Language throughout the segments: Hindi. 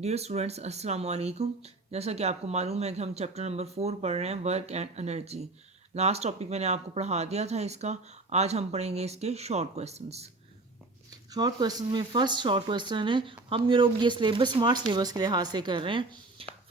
डियर स्टूडेंट्स अस्सलाम वालेकुम। जैसा कि आपको मालूम है कि हम चैप्टर नंबर 4 पढ़ रहे हैं, work and energy. Last topic मैंने आपको पढ़ा दिया था इसका। आज हम पढ़ेंगे इसके शॉर्ट क्वेश्चंस। शॉर्ट क्वेश्चन में फर्स्ट शॉर्ट क्वेश्चन है, हम ये लोग ये सिलेबस स्मार्ट सिलेबस के लिहाज से कर रहे हैं।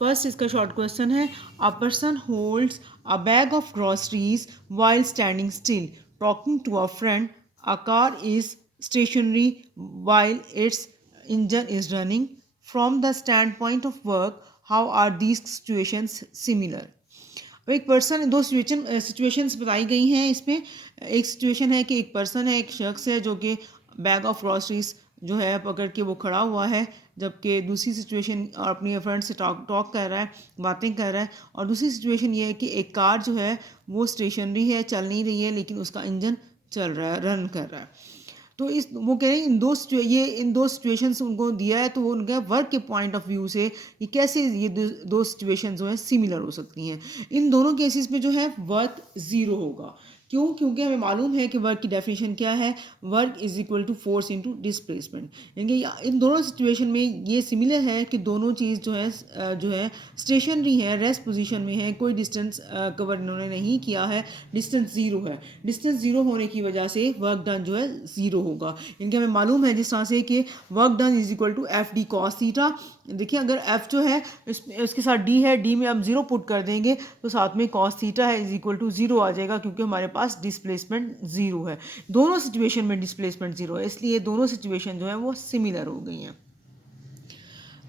फर्स्ट इसका शॉर्ट क्वेश्चन है, a person holds a bag of groceries while standing still talking to a friend. A car is stationary while its engine is running. From the stand point of work, how are these situations similar. अब एक पर्सन, दो सिचुएशंस बताई गई हैं इसमें। एक सिचुएशन है कि एक पर्सन है, एक शख्स है जो कि बैग ऑफ ग्रॉसरीज जो है पकड़ के वो खड़ा हुआ है, जबकि दूसरी सिचुएशन और अपनी फ्रेंड से टॉक टॉक कर रहा है, बातें कर रहा है। और दूसरी सिचुएशन ये है कि एक कार जो है वो स्टेशनरी है, चल नहीं रही है, लेकिन उसका इंजन चल रहा है, रन कर रहा है। तो इस वो कह रहे हैं इन दो सिचुएशंस उनको दिया है, तो वो उनके वर्क के पॉइंट ऑफ व्यू से ये कैसे ये दो सिचुएशंस जो है सिमिलर हो सकती हैं। इन दोनों केसेस में जो है वर्क ज़ीरो होगा। क्यों? क्योंकि हमें मालूम है कि वर्क की डेफिनेशन क्या है, work is equal to force into displacement. यानी इन दोनों सिचुएशन में ये सिमिलर है कि दोनों चीज़ जो है स्टेशनरी है, रेस्ट पोजीशन में है, कोई डिस्टेंस कवर इन्होंने नहीं किया है, डिस्टेंस ज़ीरो है। डिस्टेंस ज़ीरो होने की वजह से वर्क डन जो है ज़ीरो होगा। इनके हमें मालूम है जिस तरह से कि work done is equal to F D cos theta. देखिए अगर एफ जो है इसके साथ डी है, डी में हम ज़ीरो पुट कर देंगे तो साथ में कॉस थीटा है इज इक्वल टू ज़ीरो आ जाएगा, क्योंकि हमारे पास डिस्प्लेसमेंट ज़ीरो है। दोनों सिचुएशन में डिस्प्लेसमेंट ज़ीरो है, इसलिए दोनों सिचुएशन जो है वो सिमिलर हो गई हैं।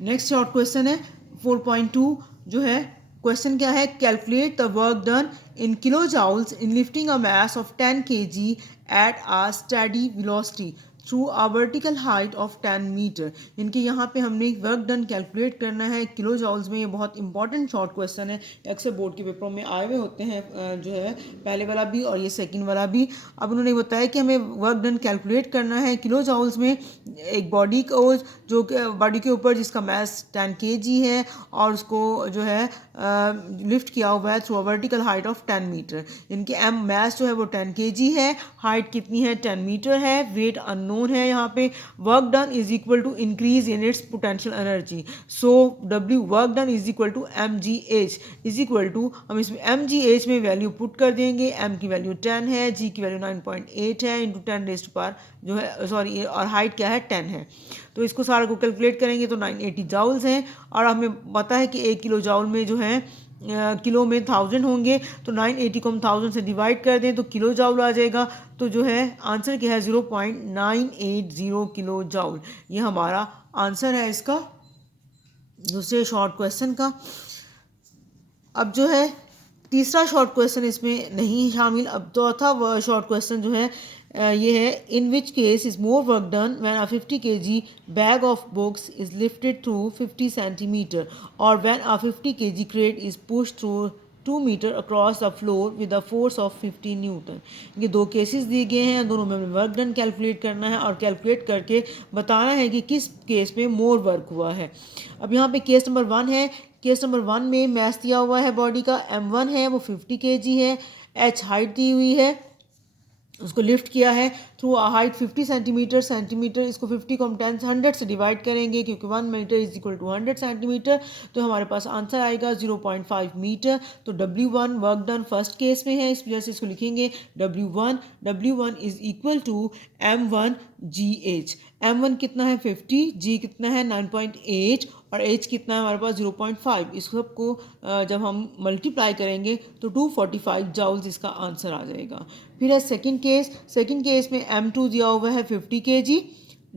नेक्स्ट शॉर्ट क्वेश्चन है 4.2 जो है। क्वेश्चन क्या है, calculate the work done in kilo joules in lifting a mass of 10 kg at a steady velocity through a vertical height of 10 metre. इनके यहाँ पे हमने वर्क डन कैलकुलेट करना है किलो जाउल्स में। ये बहुत इंपॉर्टेंट शॉर्ट क्वेश्चन है, अक्सर बोर्ड के पेपरों में आए हुए होते हैं, जो है पहले वाला भी और ये सेकंड वाला भी। अब उन्होंने बताया कि हमें वर्क डन कैलकुलेट करना है किलो जाउल्स में। एक बॉडी को, जो बॉडी के ऊपर जिसका मास 10 kg है और उसको जो है लिफ्ट किया हुआ है through a vertical height of 10 metre. इनके एम मास जो है वो 10 kg है, हाइट कितनी है 10 मीटर है, वेट अननोन है यहाँ पे। Work done is equal to increase in its potential energy. So W work done is equal to M G H is equal to, हम इसमें एम जी एच में वैल्यू पुट कर देंगे। एम की वैल्यू 10 है, जी की वैल्यू 9.8 है, इंटू 10 रेज़्ड टू पावर जो है सॉरी, और हाइट क्या है 10 है। तो इसको सारा को कैलकुलेट करेंगे तो 980 जाउल्स हैं। और हमें पता है कि 1 किलो जाउल में जो है किलो में 1000 होंगे, तो 980 को हम 1000 से डिवाइड कर दें तो किलो जाउल आ जाएगा। तो जो है आंसर क्या है 0.980 किलो जाउल। ये हमारा आंसर है इसका दूसरे शॉर्ट क्वेश्चन का। अब जो है तीसरा शॉर्ट क्वेश्चन इसमें नहीं शामिल। अब चौथा शॉर्ट क्वेश्चन जो है ये है, in which case is more work done when a 50 kg bag of books is lifted through 50 centimetre और when a 50 kg crate is push through 2 metre across the floor with a force of 50 newton. ये दो केसेस दिए गए हैं, दोनों में वर्क डन कैलकुलेट करना है और कैलकुलेट करके बताना है कि किस केस में मोर वर्क हुआ है। अब यहाँ पे केस नंबर 1 है। केस नंबर 1 में मैथ दिया हुआ है बॉडी का, M1 है वो 50 kg है, H हाइट दी हुई है, उसको लिफ्ट किया है through a height 50 centimetre. Centimetre इसको 50 को हम 100 से डिवाइड करेंगे, क्योंकि 1 metre is equal to 100 centimetre. तो हमारे पास आंसर आएगा 0.5 मीटर। तो W1 work done first case में है, इस वजह से इसको लिखेंगे W1 is equal to M1 GH। M1 कितना है 50, G कितना है 9.8 और H कितना है हमारे पास 0.5। इस सबको जब हम मल्टीप्लाई करेंगे तो 245 जाउल्स इसका आंसर आ जाएगा। फिर है सेकंड केस में M2 दिया हुआ है 50 kg,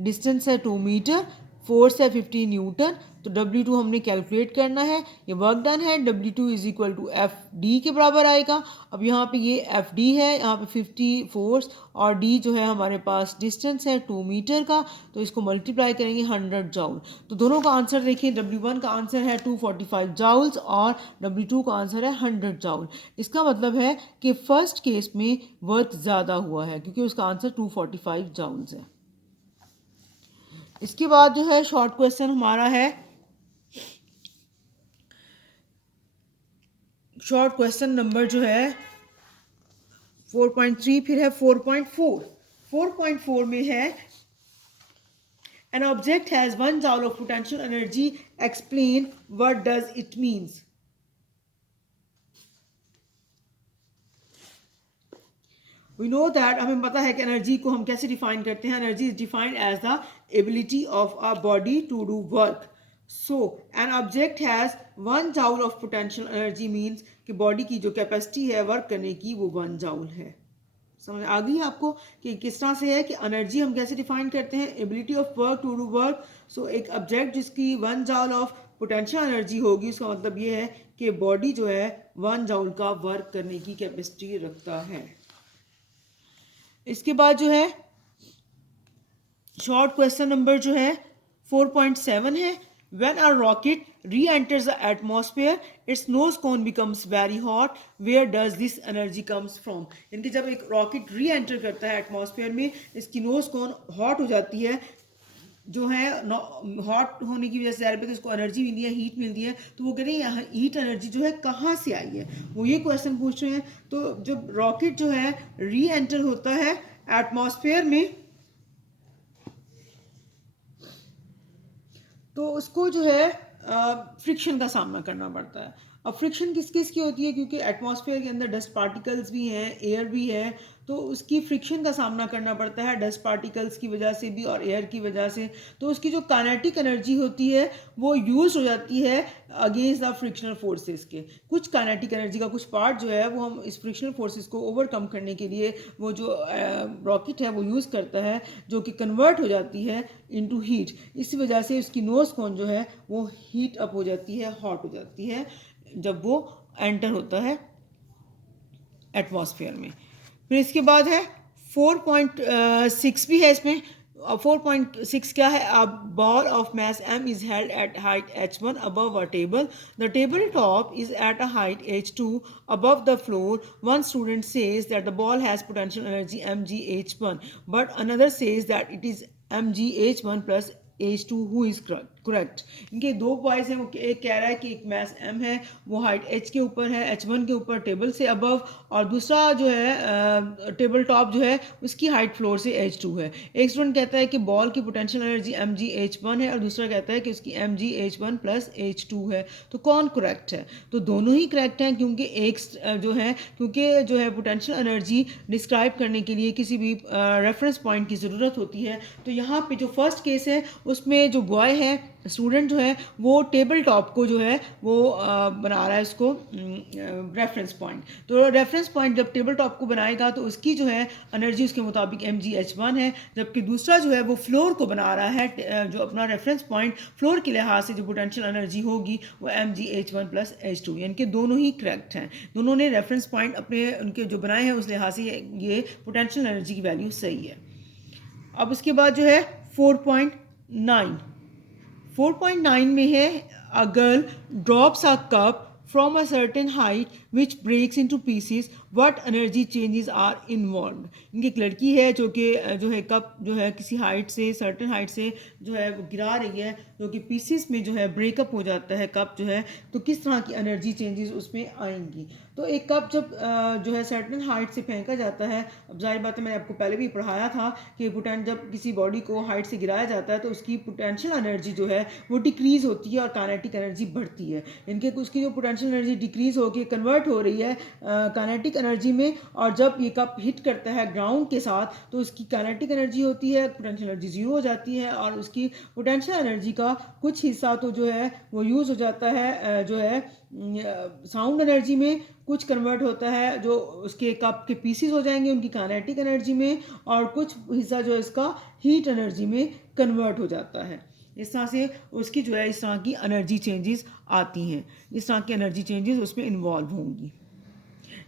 डिस्टेंस है 2 मीटर, फोर्स है 50 न्यूटन। तो W2 हमने कैलकुलेट करना है, ये वर्क डन है। W2 is equal to F D के बराबर आएगा। अब यहाँ पे ये एफ डी है, यहाँ पे 50 फोर्स और डी जो है हमारे पास डिस्टेंस है 2 मीटर का, तो इसको मल्टीप्लाई करेंगे 100 जाउल। तो दोनों का आंसर देखिए, W1 का आंसर है 245 जाउल्स और W2 का आंसर है 100 जाउल। इसका मतलब है कि फर्स्ट केस में वर्क ज़्यादा हुआ है, क्योंकि उसका आंसर 245 जाउल्स है। इसके बाद जो है शॉर्ट क्वेश्चन हमारा है शॉर्ट क्वेश्चन नंबर जो है 4.3, फिर है 4.4। 4.4 में है, An object has 1 joule of potential energy. Explain what does it means. We know that हमें पता है कि एनर्जी को हम कैसे डिफाइन करते हैं. Energy is defined as the ability of a body to do work. So an object has 1 joule of potential energy means कि बॉडी की जो कैपेसिटी है वर्क करने की वो 1 joule है. समझ आ गई आपको कि किस तरह से है कि एनर्जी हम कैसे डिफाइन करते हैं. Ability of work to do work. So एक ऑब्जेक्ट जिसकी 1 joule ऑफ पोटेंशियल एनर्जी होगी उसका मतलब ये है कि बॉडी जो है 1 joule का वर्क करने की कैपेसिटी रखता है. इसके बाद जो है शॉर्ट क्वेश्चन नंबर जो है 4.7 है. When a rocket re-enters the atmosphere, its nose cone becomes very hot. Where does this energy comes from? इनके जब एक रॉकेट री एंटर करता है एटमॉस्फेयर में, इसकी नोज कोन हॉट हो जाती है. जो है हॉट होने की वजह से ज़ाहिर है कि उसको एनर्जी मिलती है, हीट मिलती है. तो वो कह रहे हैं हीट एनर्जी जो है कहाँ से आई है, वो ये क्वेश्चन पूछ रहे हैं. तो जब रॉकेट जो है री एंटर होता है एटमॉस्फेयर में तो उसको जो है फ्रिक्शन का सामना करना पड़ता है. अब फ्रिक्शन किस किस की होती है, क्योंकि एटमॉस्फेयर के अंदर डस्ट पार्टिकल्स भी हैं, एयर भी है, तो उसकी फ्रिक्शन का सामना करना पड़ता है डस्ट पार्टिकल्स की वजह से भी और एयर की वजह से. तो उसकी जो काइनेटिक एनर्जी होती है वो यूज़ हो जाती है अगेंस्ट द फ्रिक्शनल फोर्सेस के. कुछ काइनेटिक एनर्जी का कुछ पार्ट जो है वो हम इस फ्रिक्शनल फोर्सेस को ओवरकम करने के लिए वो जो रॉकेट है वो यूज़ करता है, जो कि कन्वर्ट हो जाती है इनटू हीट. इसी वजह से उसकी नोज कोन जो है वो हीट अप हो जाती है, हॉट हो जाती है जब वो एंटर होता है एटमॉस्फेयर में. फिर इसके बाद है 4.6 भी है इसमें. 4.6 क्या है, a ball of mass m is held at height h1 above a table. The tabletop is at a height h2 above the floor. One student says that the ball has potential energy mgh1, but another says that it is mgh1 plus h2. Who is correct? इनके दो बॉयज हैं. वो एक कह रहा है कि एक मैस m है वो हाइट h के ऊपर है, h1 के ऊपर टेबल से अबव, और दूसरा जो है टेबल टॉप जो है उसकी हाइट फ्लोर से h2 है. एक स्टूडेंट कहता है कि बॉल की पोटेंशियल एनर्जी mgh1 है और दूसरा कहता है कि उसकी mgh1 प्लस h2 है. तो कौन करेक्ट है? तो दोनों ही करेक्ट हैं, क्योंकि एक जो है पोटेंशियल एनर्जी डिस्क्राइब करने के लिए किसी भी रेफरेंस पॉइंट की ज़रूरत होती है. तो यहाँ पे जो फर्स्ट केस है उसमें जो बॉय है स्टूडेंट जो है वो टेबल टॉप को जो है वो बना रहा है उसको रेफरेंस पॉइंट. तो रेफरेंस पॉइंट जब टेबल टॉप को बनाएगा तो उसकी जो है एनर्जी उसके मुताबिक mgh1 है, जबकि दूसरा जो है वो फ्लोर को बना रहा है, जो अपना रेफरेंस पॉइंट फ्लोर के लिहाज से जो पोटेंशियल एनर्जी होगी वो mgh1 प्लस h2. यानी कि दोनों ही करेक्ट हैं. दोनों ने रेफरेंस पॉइंट अपने उनके जो बनाए हैं उस लिहाज से ये पोटेंशियल एनर्जी की वैल्यू सही है. अब उसके बाद जो है 4.9. 4.9 में है, a girl drops a cup from a certain height which breaks into pieces. What energy changes are involved? इनकी एक लड़की है जो है कप जो है किसी हाइट से सर्टेन हाइट से जो है वो गिरा रही है, जो कि पीसीस में जो है ब्रेकअप हो जाता है कप जो है. तो किस तरह की एनर्जी चेंजेस उसमें आएंगी? तो एक कप जब जो है सर्टेन हाइट से फेंका जाता है, अब जाहिर बात है मैंने आपको पहले भी पढ़ाया था कि जब किसी बॉडी को हाइट से गिराया जाता है तो उसकी पोटेंशियल एनर्जी जो है वो डिक्रीज़ होती है और काइनेटिक एनर्जी बढ़ती है. इनके उसकी जो पोटेंशियल एनर्जी डिक्रीज़ होकर कन्वर्ट हो रही है काइनेटिक एनर्जी में, और जब ये कप हिट करता है ग्राउंड के साथ तो उसकी काइनेटिक एनर्जी होती है, पोटेंशियल एनर्जी ज़ीरो हो जाती है, और उसकी पोटेंशियल एनर्जी का कुछ हिस्सा तो जो है वो यूज़ हो जाता है जो है साउंड एनर्जी में, कुछ कन्वर्ट होता है जो उसके कप के पीसीस हो जाएंगे उनकी काइनेटिक एनर्जी में, और कुछ हिस्सा जो है इसका हीट एनर्जी में कन्वर्ट हो जाता है. इस तरह से उसकी जो है इस तरह की एनर्जी चेंजेस आती हैं, इस तरह की एनर्जी चेंजेस उसमें इन्वॉल्व होंगी.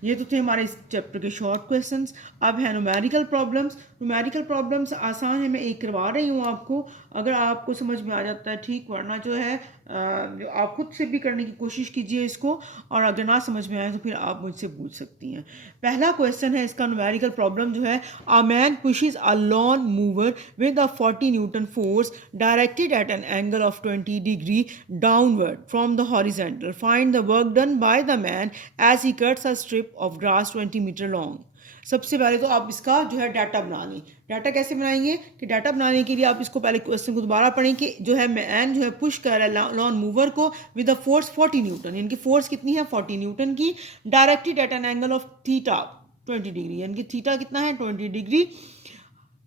ये तो थे हमारे इस चैप्टर के शॉर्ट क्वेश्चंस. अब है न्यूमेरिकल प्रॉब्लम्स. न्यूमेरिकल प्रॉब्लम्स आसान है, मैं एक करवा रही हूँ आपको. अगर आपको समझ में आ जाता है ठीक, वरना जो है आप खुद से भी करने की कोशिश कीजिए इसको, और अगर ना समझ में आए तो फिर आप मुझसे पूछ सकती हैं. पहला क्वेश्चन है इसका न्यूमेरिकल प्रॉब्लम जो है, a man pushes a lawn mower with a 40 newton force directed at an angle of 20 degree downward from the horizontal. Find the work done by the man as he cuts a strip of grass 20 meter long. सबसे पहले तो आप इसका जो है डाटा बना लें। डाटा कैसे बनाएंगे कि डाटा बनाने के लिए आप इसको पहले क्वेश्चन को दोबारा पढ़ें कि जो है मैन जो है पुश कर रहा है लॉन मूवर को विद द फोर्स 40 न्यूटन, यानी कि फोर्स कितनी है 40 न्यूटन की, directed at an angle of theta 20 degree, यानी कि थीटा कितना है 20 degree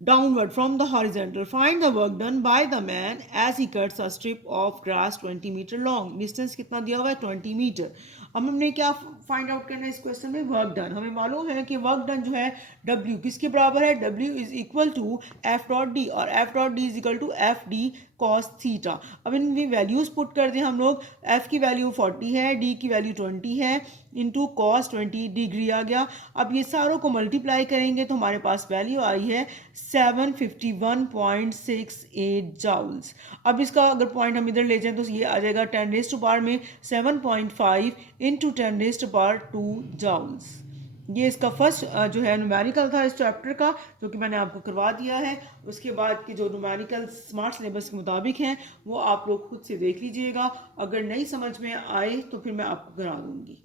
downward from the horizontal. Find the work done by the man as he cuts a strip of grass 20 meter long. Distance कितना दिया हुआ है 20 मीटर। अब हमने क्या फाइंड आउट करना है इस क्वेश्चन में, वर्क डन। हमें मालूम है कि वर्क डन जो है W किसके बराबर है, W is equal to F dot D, और F dot D is equal to F D cos theta. अब इनकी वैल्यूज पुट कर दें हम लोग, एफ की वैल्यू 40 है, डी की वैल्यू 20 है, इंटू कॉस 20 डिग्री आ गया। अब ये सारों को मल्टीप्लाई करेंगे तो हमारे पास वैल्यू आई है 751.68 जाउल्स। अब इसका अगर पॉइंट हम इधर ले जाएं तो ये आ जाएगा 10 रेज़ टू पावर में 7.5 into 10 raise to power 2 joules. ये इसका फर्स्ट जो है न्यूमेरिकल था इस चैप्टर का, जो कि मैंने आपको करवा दिया है। उसके बाद के जो न्यूमेरिकल स्मार्ट सिलेबस के मुताबिक हैं वो आप लोग खुद से देख लीजिएगा। अगर नहीं समझ में आए तो फिर मैं आपको करा दूँगी।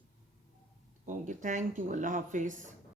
ओके, थैंक यू, अल्लाह हाफिज़।